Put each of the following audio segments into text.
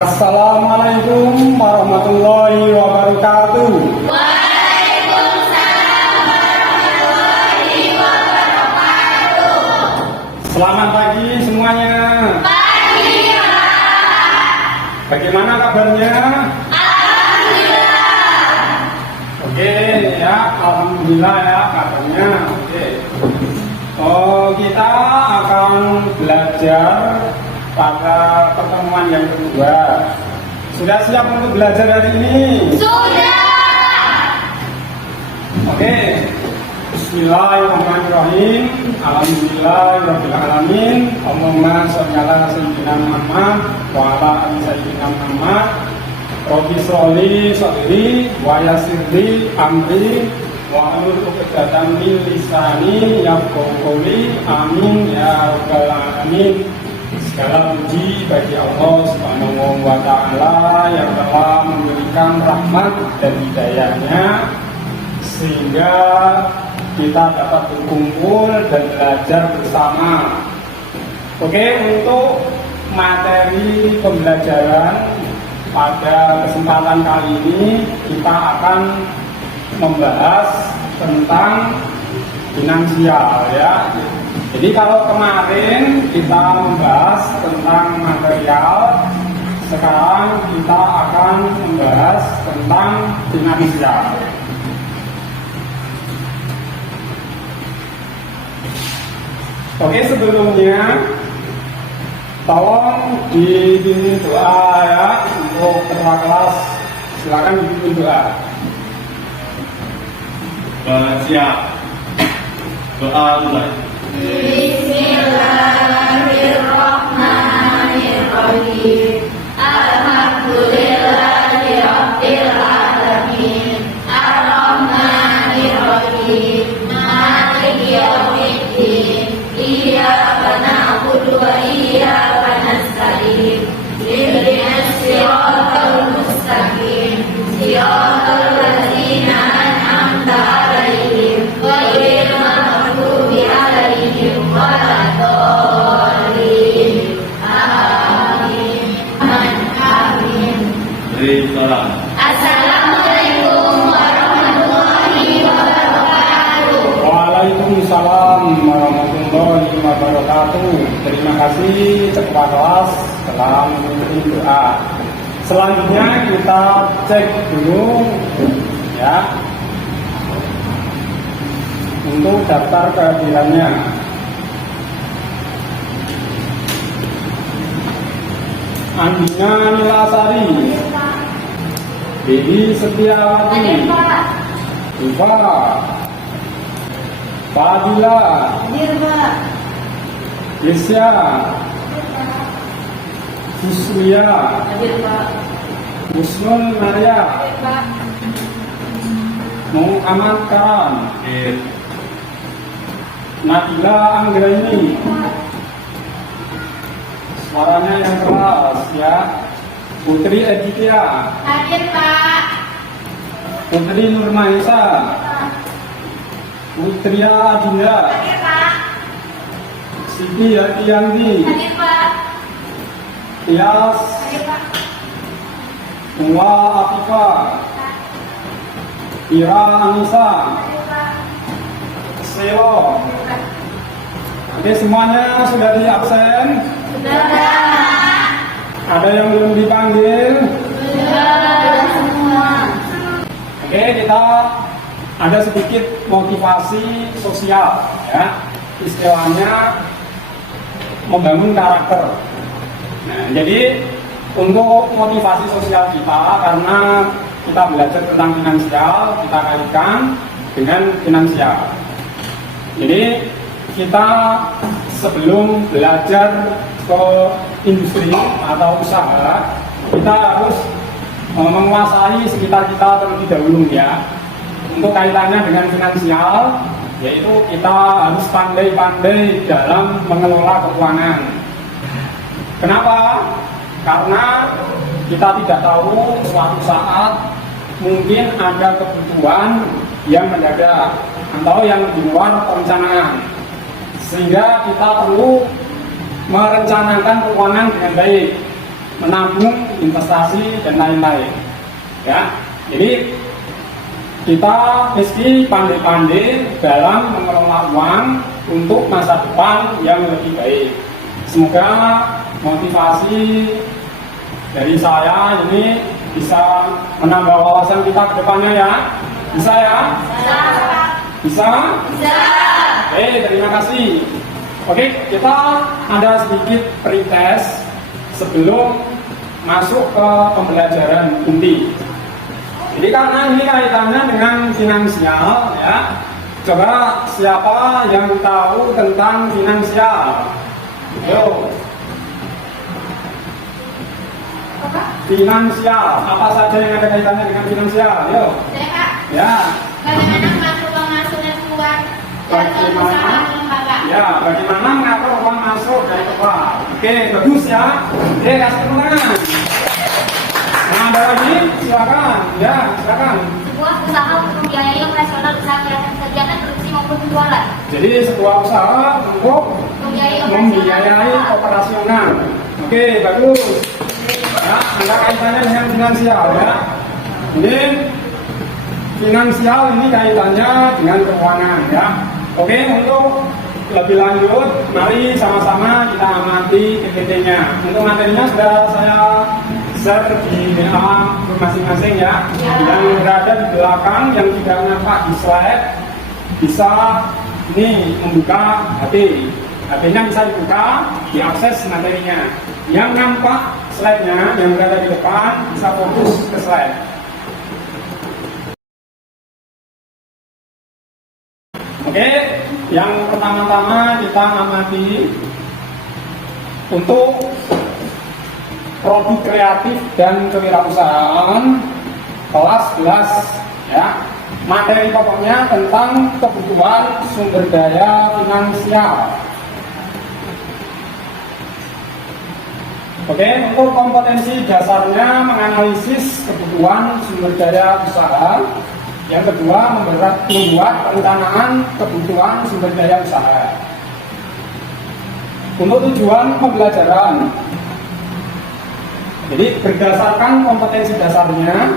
Assalamualaikum warahmatullahi wabarakatuh. Waalaikumsalam warahmatullahi wabarakatuh. Selamat pagi semuanya. Pagi, Pak. Bagaimana kabarnya? Alhamdulillah. Oke ya, alhamdulillah ya kabarnya. Oke. Kita akan belajar pada pertemuan yang kedua. Sudah siap untuk belajar hari ini? Sudah. Oke. Bismillahirrahmanirrahim. Alhamdulillahirrahmanirrahim. Allahumma sholli ala sayyidina Muhammad wa ala ali sayyidina Muhammad. Rabbi sholli sadri wa yassirli amri wa hlul 'uqdatam min lisani yafqahu qawli. Amin ya rabbal alamin. Segala puji bagi Allah Subhanahu wa Ta'ala yang telah memberikan rahmat dan hidayahnya sehingga kita dapat berkumpul dan belajar bersama. Oke, untuk materi pembelajaran pada kesempatan kali ini kita akan membahas tentang finansial ya. Jadi kalau kemarin kita membahas tentang material, sekarang kita akan membahas tentang finansial. Oke, sebelumnya tolong dibimbing doa ya untuk ketua kelas. Silakan dibimbing doa. Siap. Doa mulai. Bismillahirrahmanirrahim. Alhamdulillahi rabbil alamin. Ar-Rahmanirrahim. Maliki yaumiddin. Iyyaka na'budu wa iyyaka nasta'in. Ihdinas siratal mustaqim. Siratal ladzina an'amta 'alaihim ghairil maghdubi 'alaihim waladdallin. Amin. Amin. Beri salam. Assalamualaikum warahmatullahi wabarakatuh. Waalaikumsalam warahmatullahi wabarakatuh. Terima kasih ketua kelas telah memimpin doa. Selanjutnya kita cek dulu ya untuk daftar kehadirannya. Andina Nilasari, Dewi Setiawati, Iva, Fadila, Yesya, Husria, Musnul Maria, Muhammad Karam, Nabila Anggraini. Suaranya yang keras ya. Putri Aditya, Hadir, Pak. Putri Nurmaisa, Putria Adinda, Hadir, Pak. Siti Hatiyanti, Hadir, Pak. Tias, Hadir, Pak. Tua Afifa, Ira Anissa, Hadir, Pak. Selo. Oke, semuanya sudah di absen. Sudah. Ada yang belum dipanggil. Sudah semua. Oke, kita ada sedikit motivasi sosial ya. Istilahnya membangun karakter. Nah, jadi untuk motivasi sosial kita, karena kita belajar tentang finansial, kita kaitkan dengan finansial. Jadi kita sebelum belajar ke industri atau usaha, kita harus menguasai sekitar kita terlebih dahulu ya. Untuk kaitannya dengan finansial, yaitu kita harus pandai-pandai dalam mengelola keuangan. Kenapa? Karena kita tidak tahu suatu saat mungkin ada kebutuhan yang mendadak atau yang di luar perencanaan, sehingga kita perlu merencanakan keuangan dengan baik. menabung, investasi dan lain-lain. Ya, jadi kita mesti pandai-pandai dalam mengelola uang untuk masa depan yang lebih baik. Semoga motivasi dari saya ini bisa menambah wawasan kita ke depannya ya. Bisa ya? Bisa? Bisa. Oke, terima kasih. Oke, kita ada sedikit pretest sebelum masuk ke pembelajaran inti. Jadi karena ini kaitannya dengan finansial ya. Coba siapa yang tahu tentang finansial? Yo. Finansial, apa saja yang ada kaitannya dengan finansial? Yo. Saya Kak. Ya. Bagaimana mengatur uang masuk dan keluar dari usaha lembaga? Ya, bagaimana mengatur uang masuk dari keluar? Oke, bagus ya. Oke, kasih tepuk tangan. Nah, ada lagi? Silakan. Ya, silakan. Sebuah usaha untuk membiayai operasional usaha kegiatan produksi maupun penjualan. Jadi sebuah usaha untuk membiayai usaha. operasional. Oke, bagus. Ya, ada kaitannya dengan finansial ya. Ini finansial ini kaitannya dengan keuangan ya. Oke, untuk lebih lanjut, mari sama-sama kita amati PPT-nya. Untuk materinya sudah saya share di WA masing-masing ya. Yang berada di belakang yang tidak nampak di slide bisa ini membuka HP. HP-nya bisa dibuka, diakses materinya. Yang nampak slide-nya yang berada di depan bisa fokus ke slide. Oke, yang pertama-tama kita amati untuk produk kreatif dan kewirausahaan kelas 11 ya. Materi pokoknya tentang kebutuhan sumber daya finansial. Oke, untuk kompetensi dasarnya menganalisis kebutuhan sumber daya usaha. Yang kedua, membuat perencanaan kebutuhan sumber daya usaha. Untuk tujuan pembelajaran, jadi berdasarkan kompetensi dasarnya,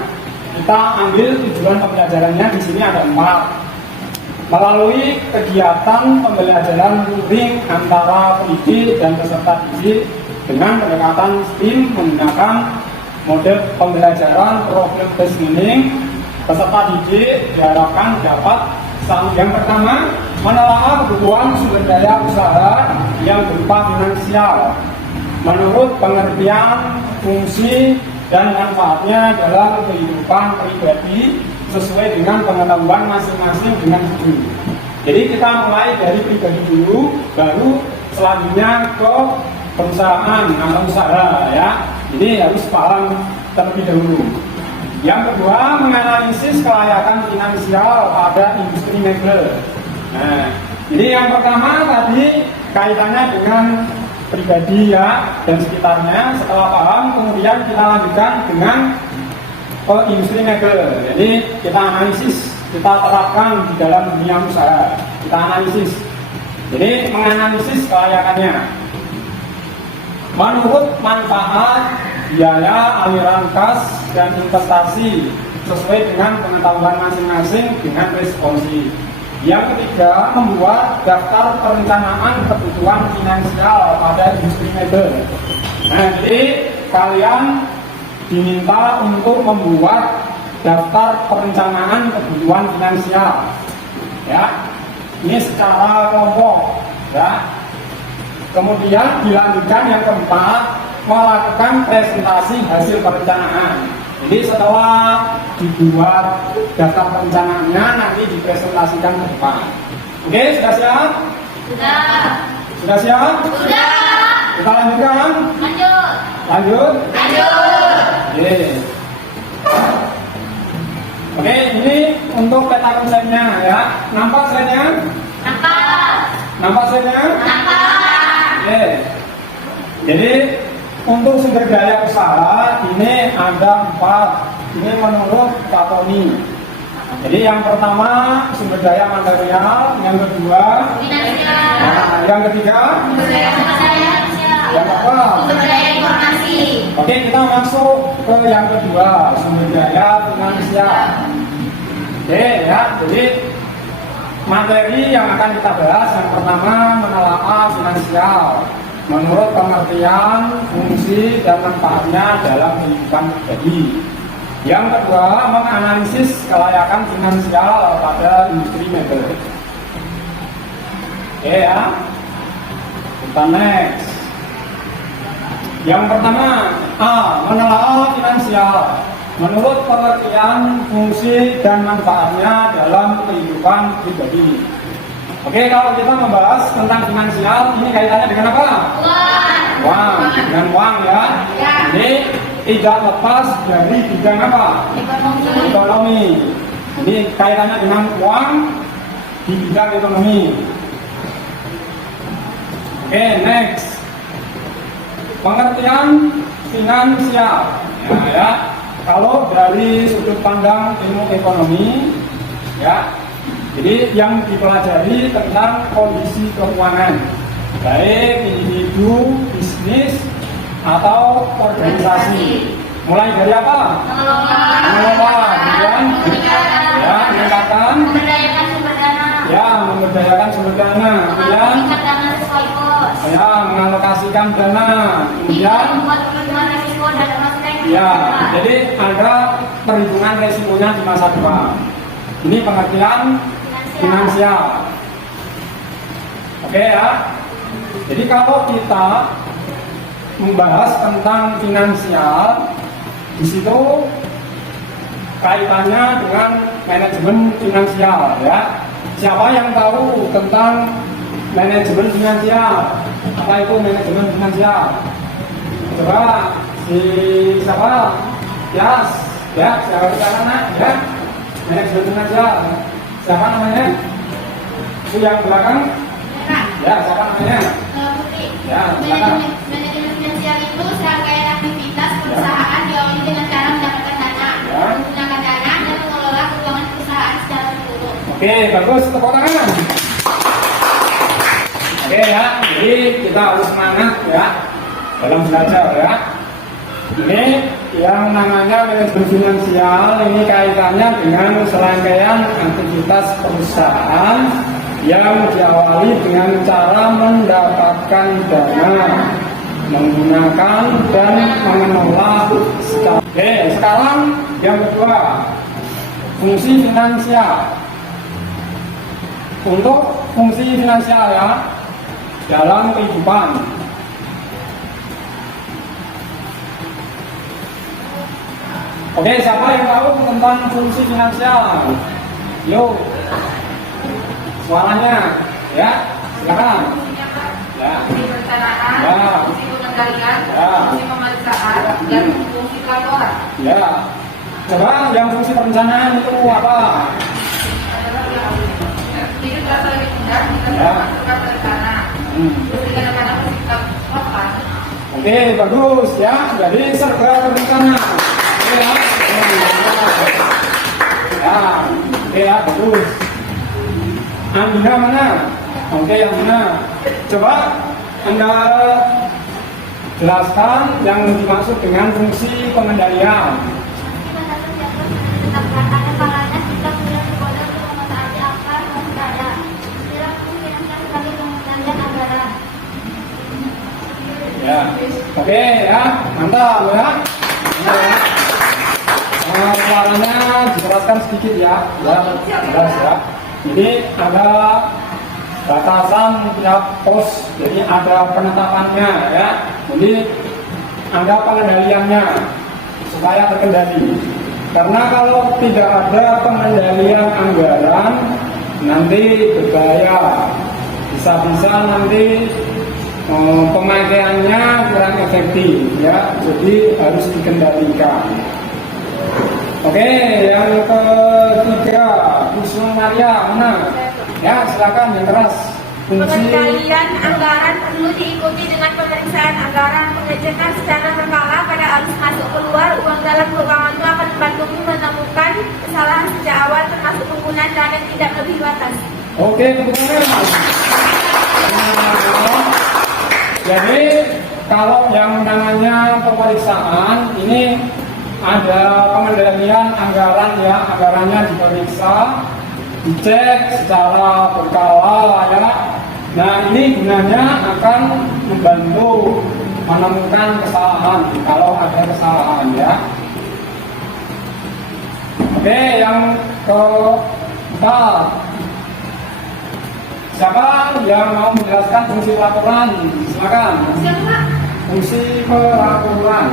kita ambil tujuan pembelajarannya di sini ada 4. Melalui kegiatan pembelajaran luring antara pendidik dan peserta didik dengan pendekatan STEAM menggunakan model pembelajaran problem based learning, peserta didik diharapkan dapat yang pertama menelaah kebutuhan sumber daya usaha yang berupa finansial menurut pengertian fungsi dan manfaatnya dalam kehidupan pribadi sesuai dengan pengetahuan masing-masing dengan judul. Jadi kita mulai dari pribadi dulu, baru selanjutnya ke perusahaan atau usaha ya. Jadi harus paham terlebih dahulu. Yang kedua, menganalisis kelayakan finansial pada industri mebel. Nah, jadi yang pertama tadi kaitannya dengan pribadi ya dan sekitarnya. Setelah paham, kemudian kita lanjutkan dengan industri mebel. Jadi kita analisis, kita terapkan di dalam dunia usaha. Kita analisis. Jadi menganalisis kelayakannya. Menurut manfaat, biaya, aliran kas, dan investasi sesuai dengan pengetahuan masing-masing dengan responsif. Yang ketiga, membuat daftar perencanaan kebutuhan finansial pada industri mebel. Nah, jadi kalian diminta untuk membuat daftar perencanaan kebutuhan finansial. Ya, ini secara kelompok. Ya. Kemudian dilanjutkan yang keempat, melakukan presentasi hasil perencanaan. Jadi setelah dibuat daftar perencanaannya nanti dipresentasikan ke depan. Oke, sudah siap? Sudah. Sudah siap? Sudah. Kita lanjutkan? Lanjut. Lanjut? Lanjut. Oke. Oke, ini untuk peta konsepnya ya. Nampak slide-nya? Nampak. Nampak slide-nya? Nampak. Oke. Jadi untuk sumber daya usaha ini ada 4. Ini menurut Pak Tony. Jadi yang pertama sumber daya material, yang kedua Finansial. yang ketiga Sumber daya finansial. yang keempat Sumber daya informasi. Oke, kita masuk ke yang kedua, sumber daya finansial. Oke ya, jadi materi yang akan kita bahas yang pertama menelaah finansial menurut pengertian, fungsi, dan manfaatnya dalam kehidupan pribadi. Yang kedua, menganalisis kelayakan finansial pada industri mebel. Oke ya, kita next. Yang pertama, A. Menelaah finansial menurut pengertian, fungsi, dan manfaatnya dalam kehidupan pribadi. Oke, kalau kita membahas tentang finansial, ini kaitannya dengan apa? Uang. Dengan uang ya. Ini tidak lepas dari bidang apa? Ekonomi. Ini kaitannya dengan uang di bidang ekonomi. Oke, next. Pengertian finansial. Ya. Kalau dari sudut pandang ilmu ekonomi, ya, jadi yang dipelajari tentang kondisi keuangan, baik individu, bisnis, atau organisasi. Mulai dari apa? Mengelola, kemudian ya, meningkatkan, ya, memberdayakan sumber dana, kemudian ya, mengalokasikan dana, kemudian ya, jadi ada perhitungan resikonya di masa depan. Ini pengertian finansial. Oke ya. Jadi kalau kita membahas tentang finansial, di situ kaitannya dengan manajemen finansial ya. Siapa yang tahu tentang manajemen finansial? Apa itu manajemen finansial? Coba siapa? Ya, siapa di sana ya? Manajemen finansial. Siapa namanya? Itu yang belakang? Ya, siapa namanya? Ya, Manajemen finansial itu serangkaian aktivitas perusahaan diawali dengan cara mendapatkan dana, menggunakan dana, dan mengelola keuangan perusahaan secara menyeluruh. Oke, bagus. Tepuk tangan. Oke ya, jadi kita harus semangat ya dalam belajar ya. Ini yang namanya manajemen finansial, ini kaitannya dengan serangkaian aktivitas perusahaan yang diawali dengan cara mendapatkan dana, menggunakan dan mengelola. Oke, sekarang yang kedua, fungsi finansial. Untuk fungsi finansial ya dalam kehidupan. Oke, siapa yang tahu tentang fungsi finansial? Yuk, suaranya, ya, silakan. Ya, Fungsi perencanaan, ya, fungsi pengendalian, ya, fungsi pemeriksaan, dan fungsi pelaporan. ya. Coba yang fungsi perencanaan itu apa? Jadi terasa lebih mudah jika Ya. masukkan perencana. Terus kadang-kadang bersikap sopan. Oke, bagus ya. Jadi serba berencana. Oke ya. Ya, oke ya, bagus. Anda mana? Oke, yang mana? Coba Anda jelaskan yang dimaksud dengan fungsi pengendalian. Ya, oke ya, mantap ya. Suaranya dijelaskan sedikit ya, jelas ya. Jadi ada batasan tiap pos, jadi ada penetapannya ya. Jadi ada pengendaliannya supaya terkendali. Karena kalau tidak ada pengendalian anggaran, nanti berbahaya. Bisa-bisa nanti pemakaiannya kurang efektif ya, jadi harus dikendalikan. Oke, yang ketiga, fungsi Maria mana? Ya, silakan yang keras. Pengendalian anggaran perlu diikuti dengan pemeriksaan anggaran, pengecekan secara berkala pada arus masuk keluar uang dalam keuangan itu akan membantu menemukan kesalahan sejak awal termasuk penggunaan dana yang tidak lebih batas. Oke, tepuk tangan. Jadi kalau yang namanya pemeriksaan ini ada pengendalian anggaran ya, anggarannya diperiksa, dicek secara berkala ya. Nah ini gunanya akan membantu menemukan kesalahan kalau ada kesalahan ya. Oke, yang keempat, siapa yang mau menjelaskan fungsi pelaporan? Silakan. Siapa? Fungsi pelaporan.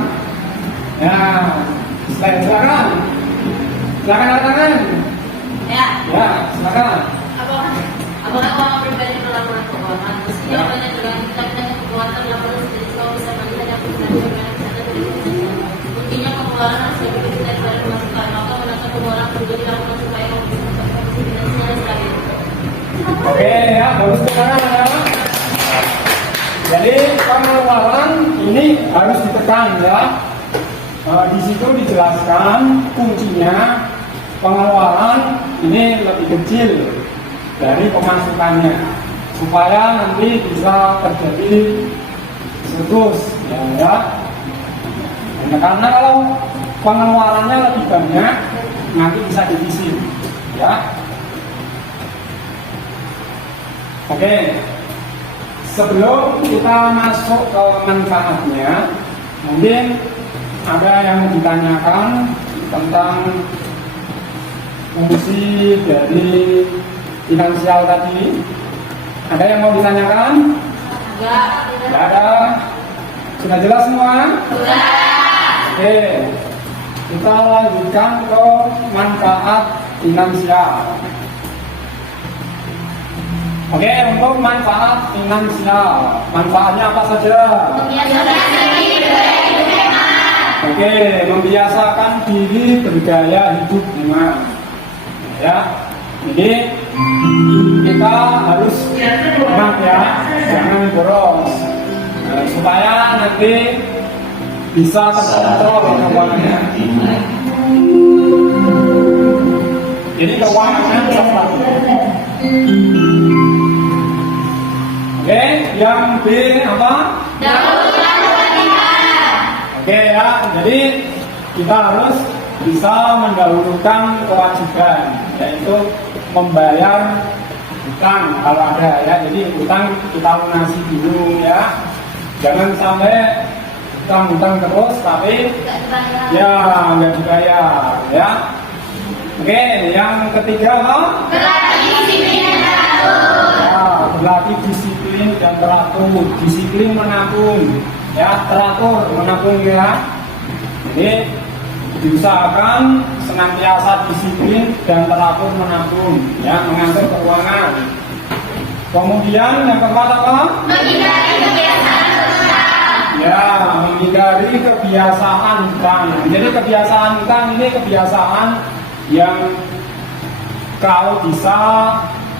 Ya, silakan. Silakan angkat tangan. Ya, Ya, silakan. apakah uang pribadi pelaporan keuangan? Mestinya banyak dengan kita dengan kekuatan laporan dari kau bisa melihat yang bisa diberikan kesadaran dari kita. Buktinya pengeluaran harus lebih kecil daripada pemasukan. Maka menata pengeluaran perlu dilakukan supaya kamu bisa mendapatkan finansial yang stabil. Oke ya, bagus sekali ya. Jadi pengeluaran ini harus ditekan ya. Di situ dijelaskan kuncinya pengeluaran ini lebih kecil dari pemasukannya supaya nanti bisa terjadi surplus ya. Nah, karena kalau pengeluarannya lebih banyak nanti bisa defisit ya. Oke, sebelum kita masuk ke manfaatnya, mungkin ada yang ditanyakan tentang fungsi dari finansial tadi. Ada yang mau ditanyakan? Tidak ada. Sudah jelas semua? Sudah. Oke, kita lanjutkan ke manfaat finansial. Oke, untuk manfaat finansial, manfaatnya apa saja? Oke, membiasakan diri bergaya hidup hemat. Ya, jadi kita harus hemat ya, jangan boros, supaya nanti bisa terkontrol keuangannya. Jadi keuangannya bisa stabil. Oke, yang B apa? Oke ya, jadi kita harus bisa mendahulukan kewajiban, yaitu membayar hutang kalau ada ya. Jadi hutang kita lunasi dulu ya, jangan sampai hutang terus tapi ya nggak dibayar ya. Oke, yang ketiga apa? Berlatih disiplin dan teratur. Disiplin menabung ya, teratur menabung ya. Jadi diusahakan senantiasa disiplin dan teratur menabung ya, mengatur keuangan. Kemudian yang keempat apa? Menghindari kebiasaan hutang. Ya, menghindari kebiasaan hutang. Jadi kebiasaan hutang ini kebiasaan yang kalau bisa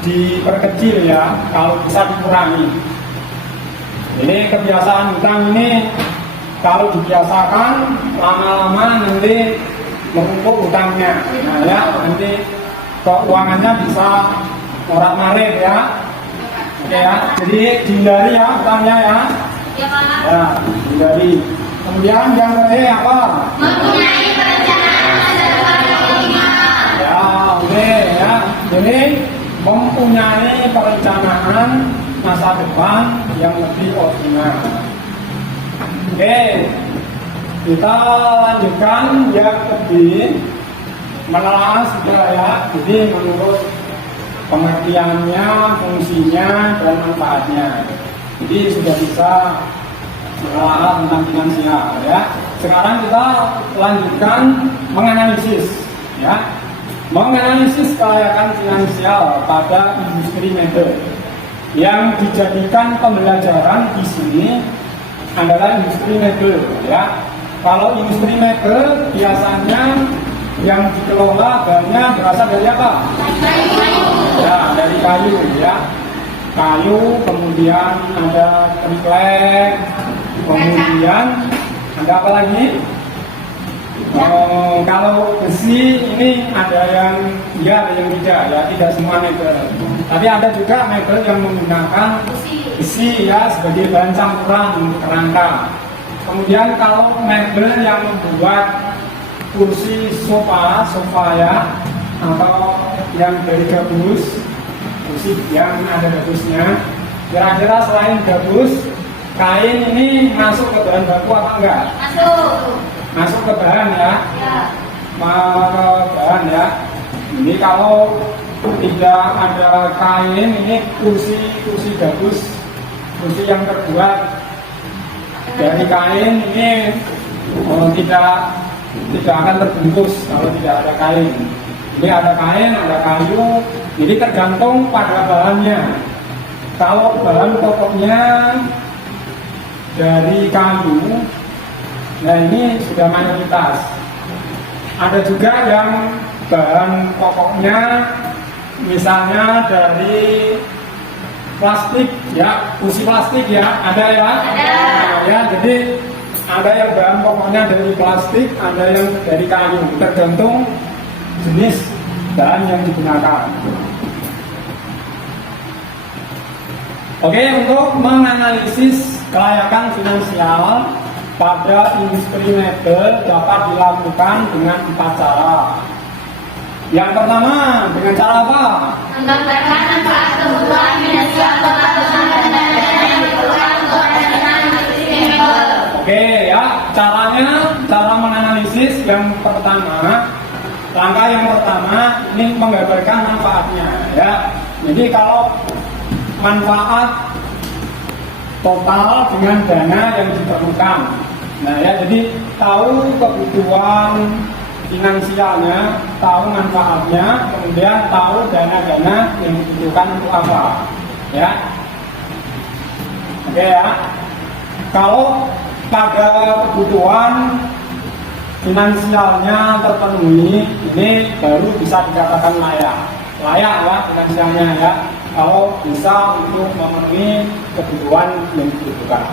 diperkecil ya, kalau bisa dikurangi. Jadi kebiasaan hutang ini kalau dibiasakan lama-lama nanti menumpuk hutangnya. Nah ya, nanti keuangannya bisa morat-marit ya. Oke ya, jadi dihindari ya hutangnya ya. Ya, hindari. Kemudian yang ketiga apa? Mempunyai perencanaan masa depan yang optimal. Ya, oke ya. Jadi mempunyai perencanaan masa depan yang lebih optimal. Oke, kita lanjutkan yang kedua, menelaah sudah ya. Jadi menurut pengertiannya, fungsinya, dan manfaatnya. Jadi sudah bisa menelaah tentang finansial ya. Sekarang kita lanjutkan menganalisis ya. Menganalisis kelayakan finansial pada industri mebel. Yang dijadikan pembelajaran di sini adalah industri mebel ya. Kalau industri mebel biasanya yang dikelola bahannya berasal dari apa? Ya, dari kayu ya. Kayu, kemudian ada triplek, kemudian ada apa lagi? Kalau besi ini ada yang ya, ada yang tidak ya, tidak semua mebel. Tapi ada juga mebel yang menggunakan besi ya sebagai bahan campuran kerangka. Kemudian kalau mebel yang membuat kursi sofa ya, atau yang dari gabus, kursi yang ada gabusnya, kira-kira selain gabus, kain ini masuk ke bahan baku apa enggak? Masuk ke bahan ya. Bahan ya. Ini kalau tidak ada kain, ini kursi gabus, kursi yang terbuat dari kain ini tidak akan terbungkus kalau tidak ada kain. Ini ada kain, ada kayu, jadi tergantung pada bahannya. Kalau bahan pokoknya dari kayu, nah ini sudah mayoritas. Ada juga yang bahan pokoknya misalnya dari plastik ya, kursi plastik ya, ada ya? Ada. Nah, ya, jadi ada yang bahan pokoknya dari plastik, ada yang dari kayu, tergantung jenis bahan yang digunakan. Oke, untuk menganalisis kelayakan finansial pada industri mebel dapat dilakukan dengan 4 cara. Yang pertama, dengan cara apa? Menggambarkan manfaat kebutuhan finansial kebutuhan dan dana yang diperlukan untuk operasional industri mebel. Oke ya, cara menganalisis yang pertama, langkah yang pertama ini menggambarkan manfaatnya ya. Jadi kalau manfaat total dengan dana yang diperlukan. Nah ya, jadi tahu kebutuhan finansialnya, tahu manfaatnya, kemudian tahu dana-dana yang dibutuhkan untuk apa ya. Oke ya, kalau pada kebutuhan finansialnya terpenuhi, ini baru bisa dikatakan layak ya finansialnya ya, kalau bisa untuk memenuhi kebutuhan yang dibutuhkan.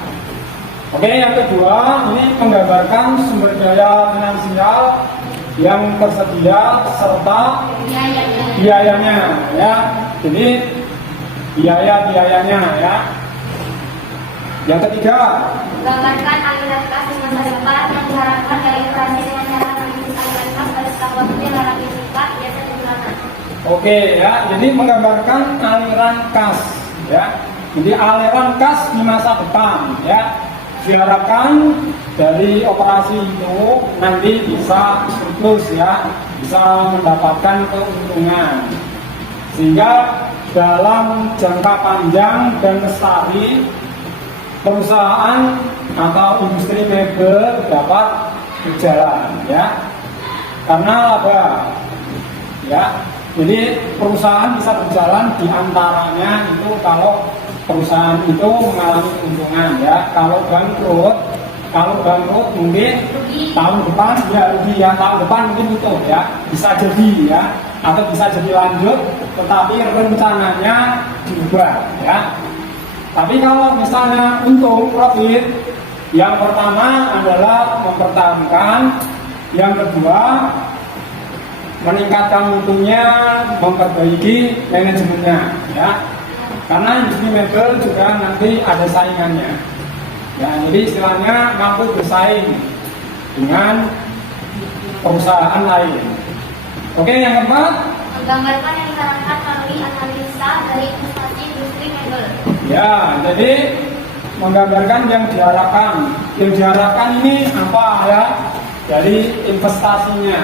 Oke, yang kedua ini menggambarkan sumber daya finansial yang tersedia serta biayanya ya. Jadi biayanya ya. Yang ketiga, Gambarkan aliran kas di masa depan yang diharapkan dari operasi dengan cara mengiris aliran kas pada setiap waktu yang harap disingkat biasa digunakan. oke ya. Jadi menggambarkan aliran kas ya. Jadi aliran kas di masa depan ya. Diharapkan dari operasi itu nanti bisa surplus ya, bisa mendapatkan keuntungan, sehingga dalam jangka panjang dan lestari perusahaan atau industri mebel dapat berjalan ya, karena laba ya. Jadi perusahaan bisa berjalan diantaranya itu kalau perusahaan itu mengalami keuntungan ya. Kalau bangkrut mungkin tahun depan ya rugi ya, tahun depan mungkin tutup ya, bisa jadi ya, atau bisa jadi lanjut, tetapi rencananya diubah ya. Tapi kalau misalnya untung profit, yang pertama adalah mempertahankan, yang kedua meningkatkan mutunya, memperbaiki manajemennya ya. Karena industri mebel juga nanti ada saingannya ya, jadi istilahnya mampu bersaing dengan perusahaan lain. Oke, yang keempat, Menggambarkan yang diharapkan melalui analisa dari investasi industri mebel. ya, jadi menggambarkan yang diharapkan. Yang diharapkan ini apa ya? Dari investasinya.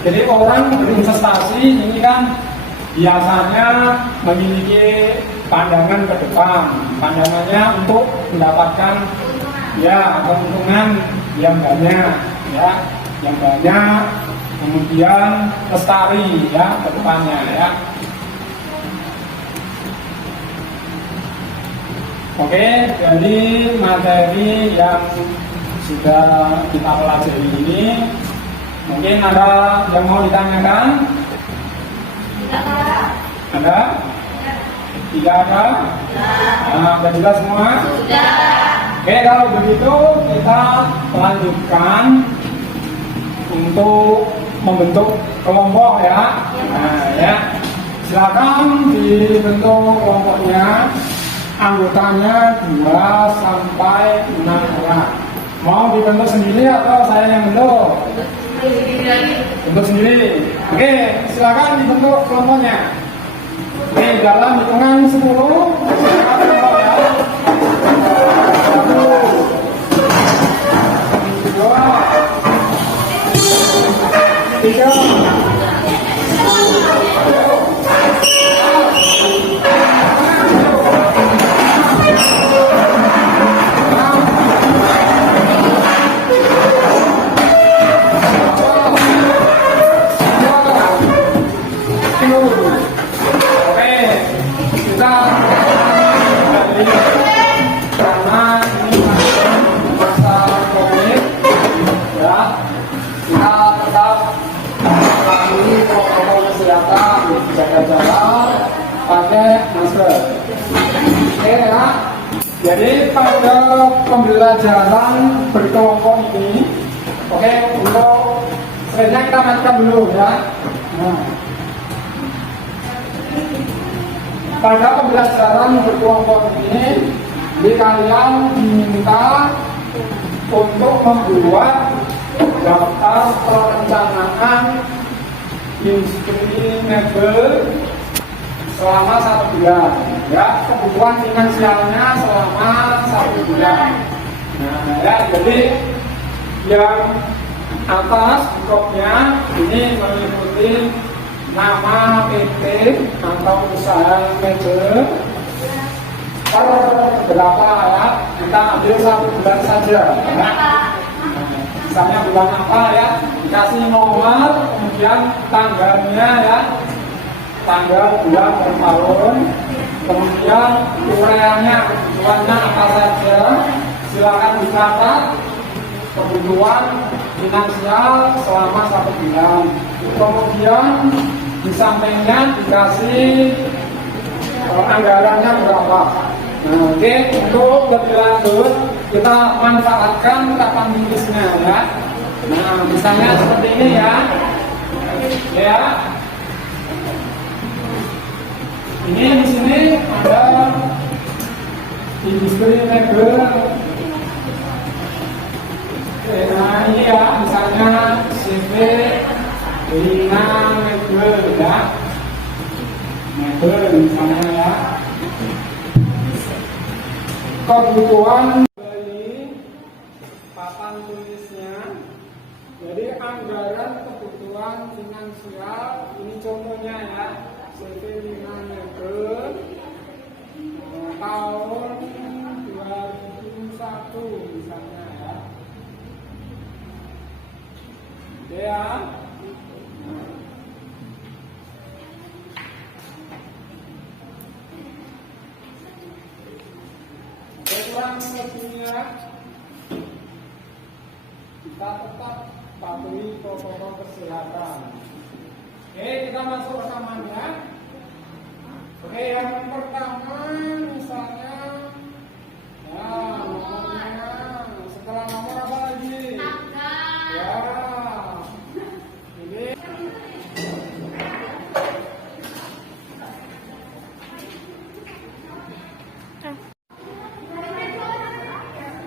Jadi orang berinvestasi ini kan biasanya memiliki pandangan ke depan, pandangannya untuk mendapatkan ya keuntungan yang banyak ya, kemudian lestari ya ke depannya ya. Oke, jadi materi yang sudah kita pelajari ini, mungkin ada yang mau ditanyakan? Ada? Tidak ada? Sudah jelas semua? Sudah. Oke, kalau begitu kita lanjutkan untuk membentuk kelompok ya. Nah, ya. Silakan dibentuk kelompoknya. anggotanya 2 sampai 6 orang. Mau dibentuk sendiri atau saya yang bentuk? Bentuk sendiri. Oke, silakan dibentuk kelompoknya. Oke, dalam hitungan 10 silakan bentuk ya. 1, 2, 3. Jaga jarak, pakai masker. Oke ya. Jadi pada pembelajaran berkelompok ini, oke, untuk sebenarnya kita matikan dulu ya. Nah, pada pembelajaran berkelompok ini, di kalian diminta untuk membuat daftar perencanaan instruksi mebel selama 1 bulan ya, kebutuhan finansialnya selama 1 bulan. Nah ya, jadi yang atas bloknya ini meliputi nama PT atau usaha mebel per berapa ya, kita ambil 1 bulan saja ya. Misalnya bulan apa ya, dikasih nomor, kemudian tanggalnya ya, tanggal, bulan, dan tahun, kemudian ureanya, kebutuhannya apa saja, silakan dicatat kebutuhan finansial selama 1 bulan. Kemudian di sampingnya dikasih anggarannya berapa. Nah, oke, untuk lebih lanjut kita manfaatkan papan tulisnya ya. Nah, misalnya seperti ini ya. Ya. Ini di sini ada industri mebel. Nah, ini ya, misalnya CV Lina mebel ya. Mebel misalnya ya. Kebutuhan beli papan tulisnya, jadi anggaran kebutuhan finansial ini contohnya ya, CV 5 mebel tahun 2001 misalnya ya. Oke ya. Kurang lebihnya kita tetap patuhi protokol kesehatan. Oke, kita masuk rekamannya. Oke, yang pertama misalnya ya, nomornya, setelah nomor apa lagi? Ya, ini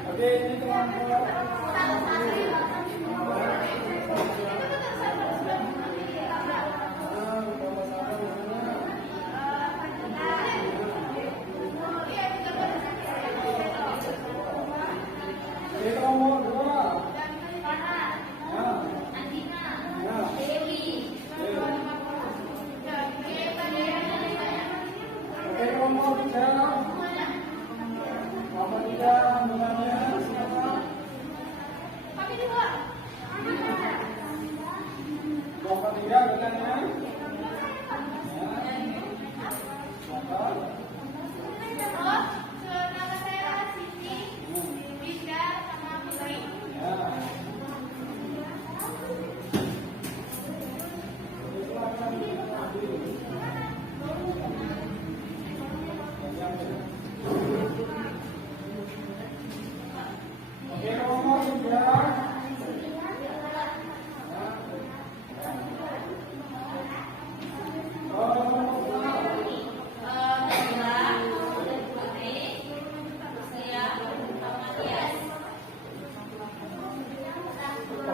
oke, ini kelompok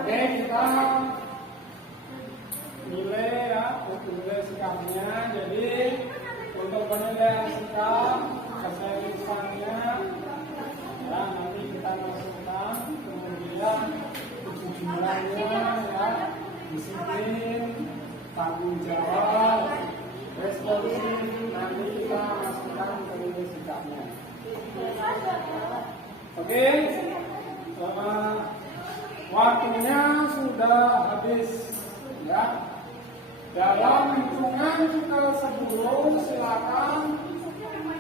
Oke, kita nilai ya, untuk nilai sikapnya. Jadi untuk penilaian sikap, keseriusannya, ya nanti kita masukkan. Kemudian kejujurannya, ya, disiplin, tanggung jawab, responsif, nanti kita masukkan ke nilai sikapnya. Oke, waktunya sudah habis, ya. Dalam hitungan ke-10 silakan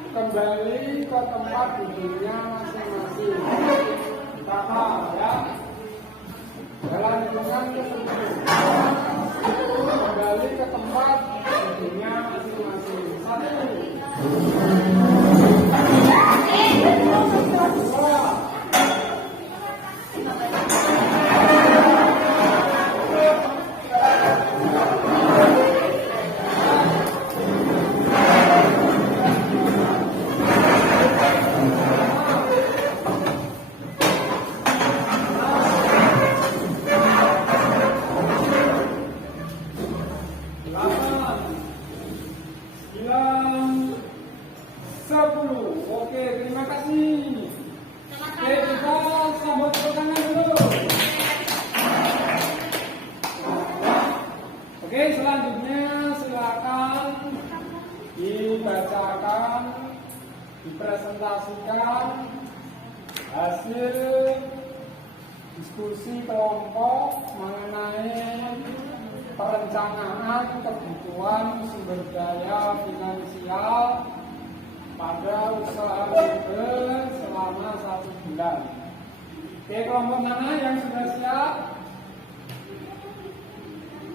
kembali ke tempat duduknya masing-masing. Pertama, ya. Dalam hitungan ke-10 kembali ke tempat duduknya masing-masing. 1. Oke, terima kasih. Oke, kita sambut tepuk tangan dulu. Oke, selanjutnya silakan dibacakan, dipresentasikan hasil diskusi kelompok mengenai perencanaan kebutuhan sumber daya finansial pada usaha leader selama 1 bulan. Oke, kelompok mana yang sudah siap?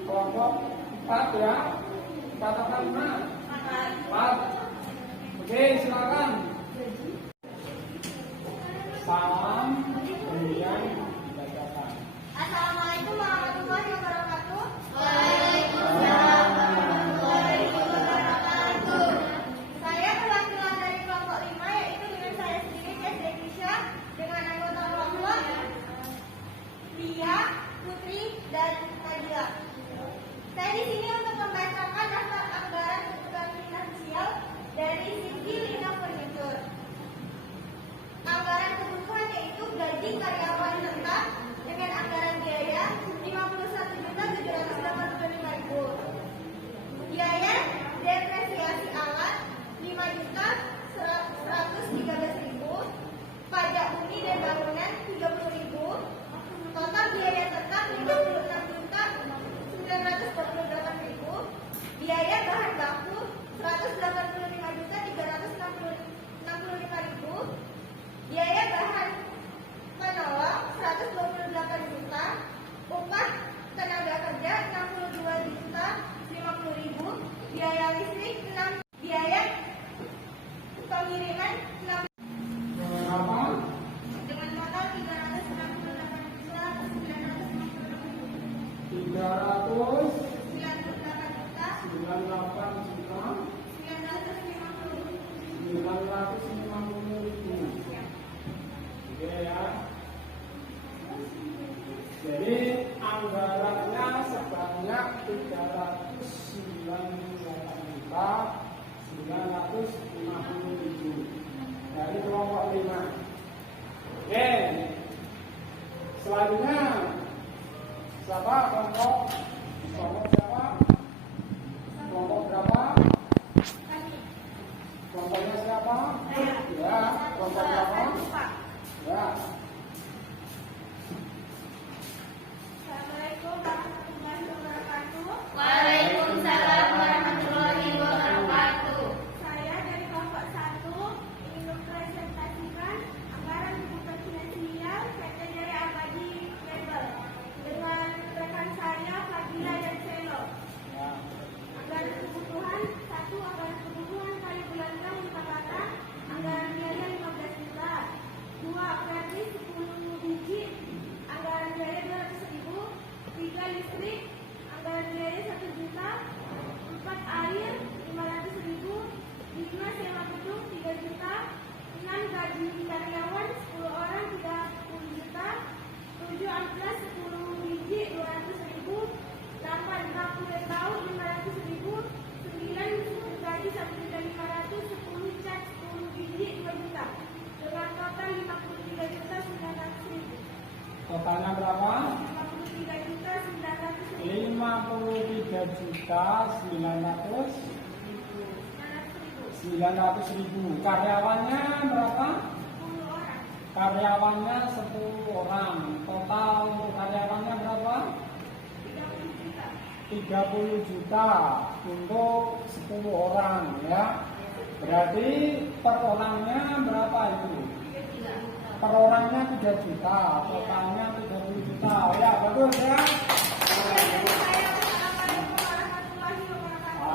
Kelompok 4 ya, 4 atau 5? 4. Oke, silakan. Salam, kemudian dibacakan. Assalamualaikum warahmatullahi wabarakatuh. Waalaikumsalam warahmatullahi wabarakatuh. Saya perwakilan dari kelompok 5, yaitu dengan saya sendiri, Jess Devisha, dengan anggota kelompok Lia, Putri, dan Nadia. Saya di sini untuk membacakan daftar anggaran kebutuhan finansial dari sisi Lina Furniture. Anggaran kebutuhan yaitu gaji karyawan tetap dengan anggaran biaya Rp51.785.000. Biaya depresiasi alat Rp5.113.000. Pajak bumi dan bangunan Rp30.000. Total biaya tetap Rp56.928.000. Biaya bahan baku Rp185.365.000. Biaya bahan penolong Rp128 juta. Upah tenaga kerja Rp62.050.000. Biaya listrik 6. Biaya pengiriman 6. Berapa? Dengan modal Rp368.950.000. 398.950.000. Oke ya. Jadi anggarannya sebanyak 398.950.000 dari kelompok 5. Oke. Selanjutnya siapa kelompok? Kelompok siapa? Kelompok berapa? Kelompoknya siapa? Ya, kelompok berapa? Ya. Assalamualaikum warahmatullahi wabarakatuh. Waalaikumsalam warahmatullahi wabarakatuh. Saya dari kelompok 1 ingin mempresentasikan anggaran kebutuhan finansial PT Jaya Abadi Label dengan rekan saya Fadila dan Selo. Totalnya berapa? 53.900.000. 53.900.000. Karyawannya berapa? 10 orang. Karyawannya 10 orang. Total untuk karyawannya berapa? 30 juta. 30 juta untuk 10 orang ya. Berarti per orangnya berapa itu? Per orangnya 3 juta, totalnya 30 juta. Ya, bagus ya. Assalamualaikum warahmatullahi wabarakatuh.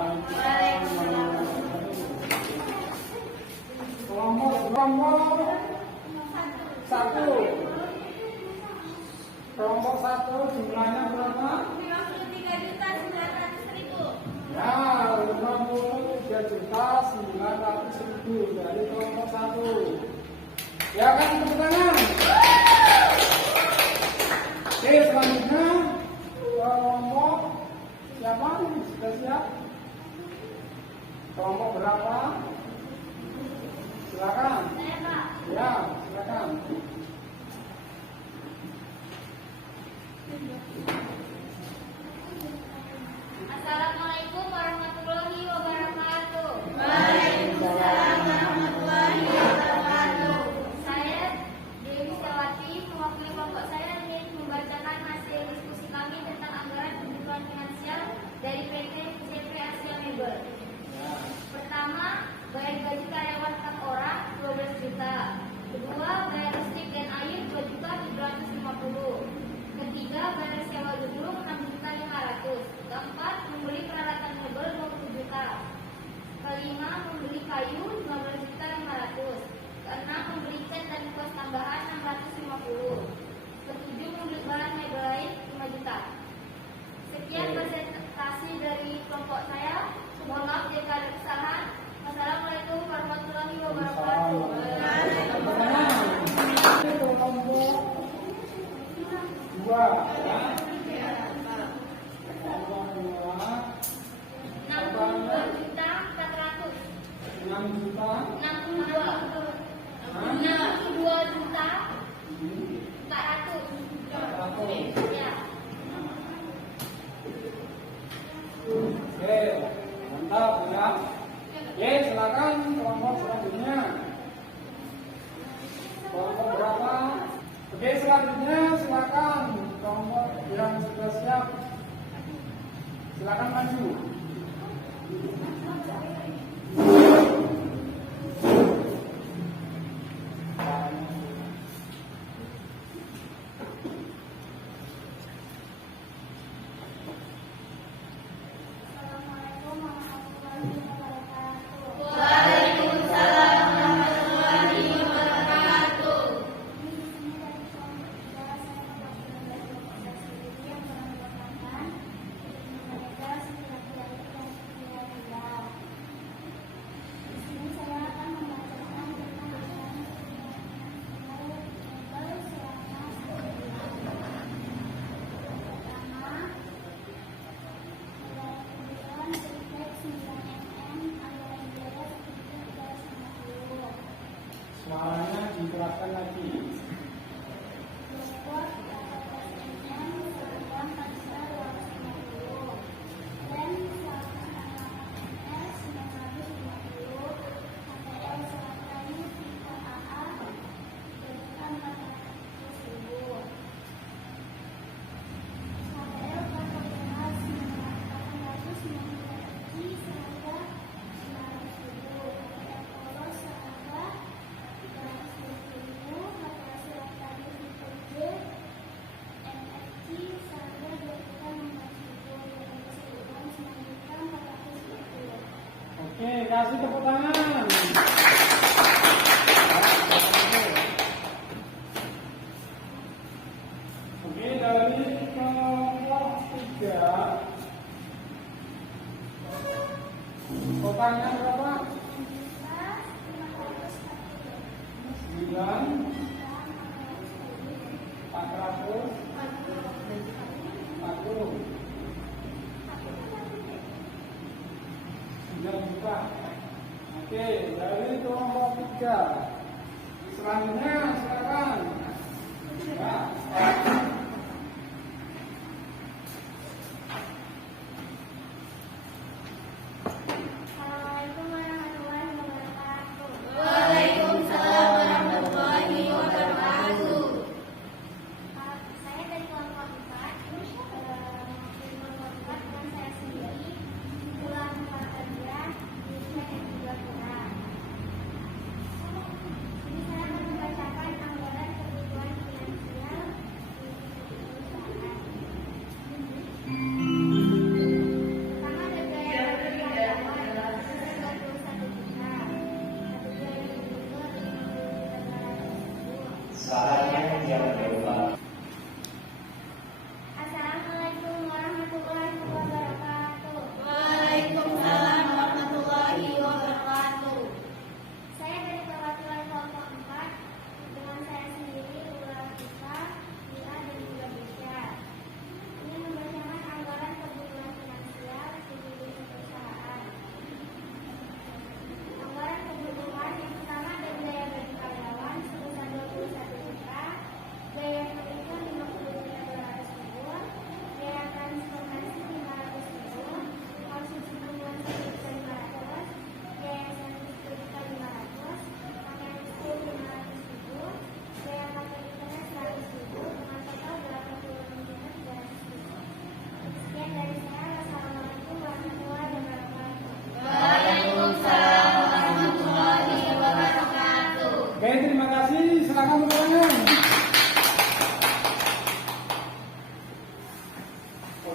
Kelompok satu. Kelompok satu jumlahnya berapa? 53.900.000. Ya, 53.900.000 dari kelompok satu. Ya kan, tepuk tangan. Oke, selanjutnya kelompok siapa? Sudah siap? Kelompok berapa? Silakan. Saya Pak. Ya, silakan. Assalamualaikum warahmatullahi wabarakatuh. Waalaikumsalam warahmatullahi wabarakatuh. Saya Dewi Sawati, mewakili kelompok saya ingin membacakan hasil diskusi kami tentang anggaran kebutuhan finansial dari PT CP Asia Mebel. Pertama, bayar gaji karyawan 4 orang 12 juta. Kedua, bayar listrik dan air 2.750. Ketiga, bayar sewa gedung 6.500. Keempat, membeli peralatan mebel 20 juta. Kelima, membeli kayu 15.500. Keenam, membeli cat dan kos tambahan 650. Ketujuh, membeli barang mebel lain 5 juta. Sekian presentasi dari kelompok saya. Mohon maaf jika ada kesalahan. Wassalamualaikum warahmatullahi wabarakatuh. Kelompok dua. Kelompok dua. 62 juta 400. 6 juta. 62 juta 400. Ya. Oke, mantap ya. Oke, silakan kelompok selanjutnya. Kelompok berapa? Oke, selanjutnya silakan kelompok yang sudah siap. Silakan maju. Assalamualaikum warahmatullahi wabarakatuh. Waalaikumsalam warahmatullahi wabarakatuh. Suaranya diterapkan lagi. Oke, kasih tepuk tangan. Oke, dari kelompok 3. Totalnya berapa? 9 440 9 juta. Oke, dari kelompok 3. Selanjutnya silakan. Ya.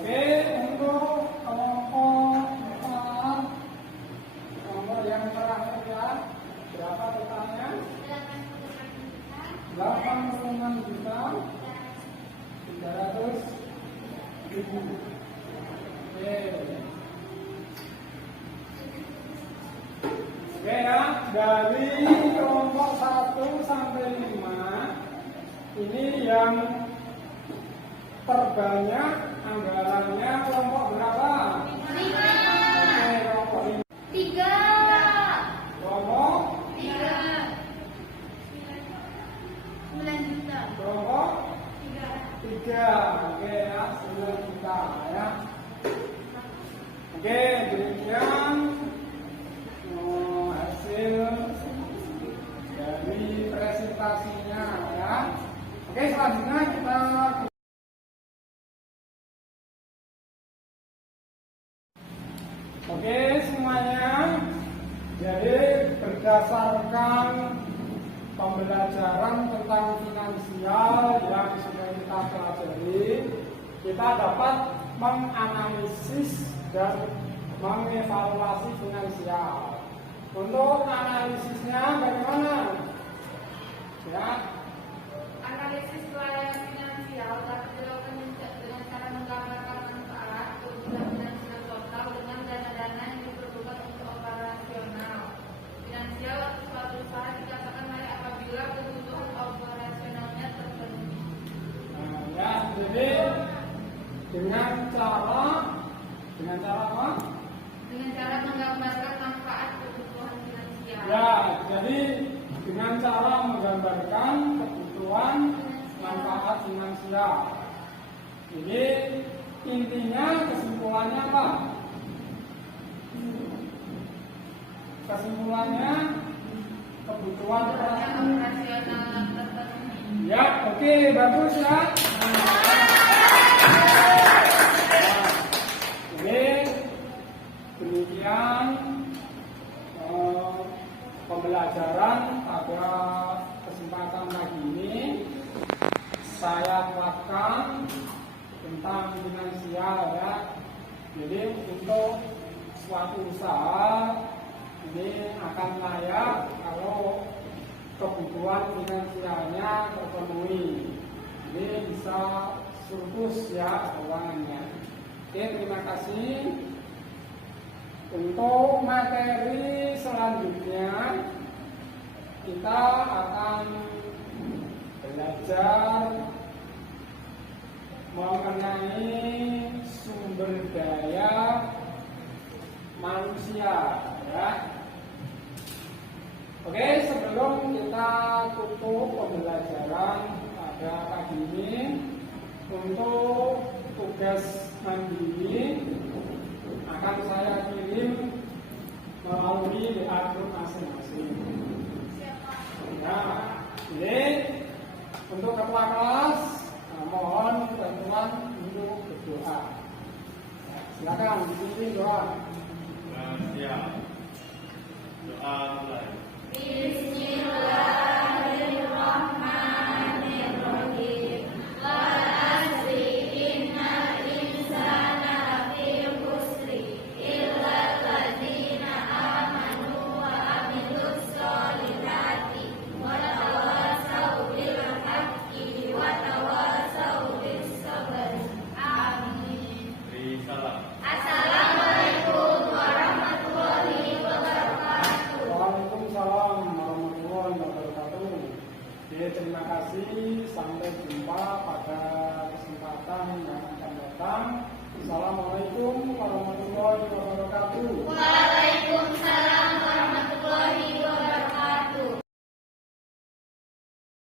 Oke, untuk kelompok yang terakhir ya, berapa totalnya? 86 juta 300.000. Oke. Oke ya, dari kelompok 1 sampai 5 ini yang terbanyak anggarannya kelompok berapa? 5. Oke, kelompok 5. 3. Kelompok 9 juta. kelompok 3. Oke ya, 9 juta ya. Oke, demikian hasil dari presentasinya ya. Oke, selanjutnya kita Oke semuanya, jadi berdasarkan pembelajaran tentang finansial yang sudah kita pelajari, kita dapat menganalisis dan mengevaluasi finansial. Untuk analisisnya bagaimana? Ya, Analisis pelayanan finansial dapat dilakukan dengan cara menggambarkan manfaat keuntungan finansial total dengan dana-dana yang diperlukan untuk operasional finansial atau suatu usaha dikatakan baik apabila kebutuhan operasionalnya terpenuhi. ya, jadi dengan cara apa? Dengan cara menggambarkan manfaat kebutuhan finansial. Ya, jadi dengan cara menggambarkan kebutuhan manfaat finansial. Jadi intinya kesimpulannya apa? Kesimpulannya kebutuhan Operasional terpenuhi. ya, oke, bagus ya. Oke, demikian pembelajaran pada kesempatan pagi ini saya terapkan tentang finansial ya. Jadi untuk suatu usaha ini akan layak kalau kebutuhan finansialnya terpenuhi. Ini bisa surplus ya keuangannya. Oke, terima kasih. Untuk materi selanjutnya kita akan belajar mengenai sumber daya manusia ya. Oke, sebelum kita tutup pembelajaran pada pagi ini, untuk tugas mandiri akan saya kirim melalui WA grup masing-masing. Ya, jadi untuk ketua kelas mohon bantuan untuk berdoa. Ya, silakan dipimpin doa. Siap. Doa mulai. Bismillahirrahmanirrahim.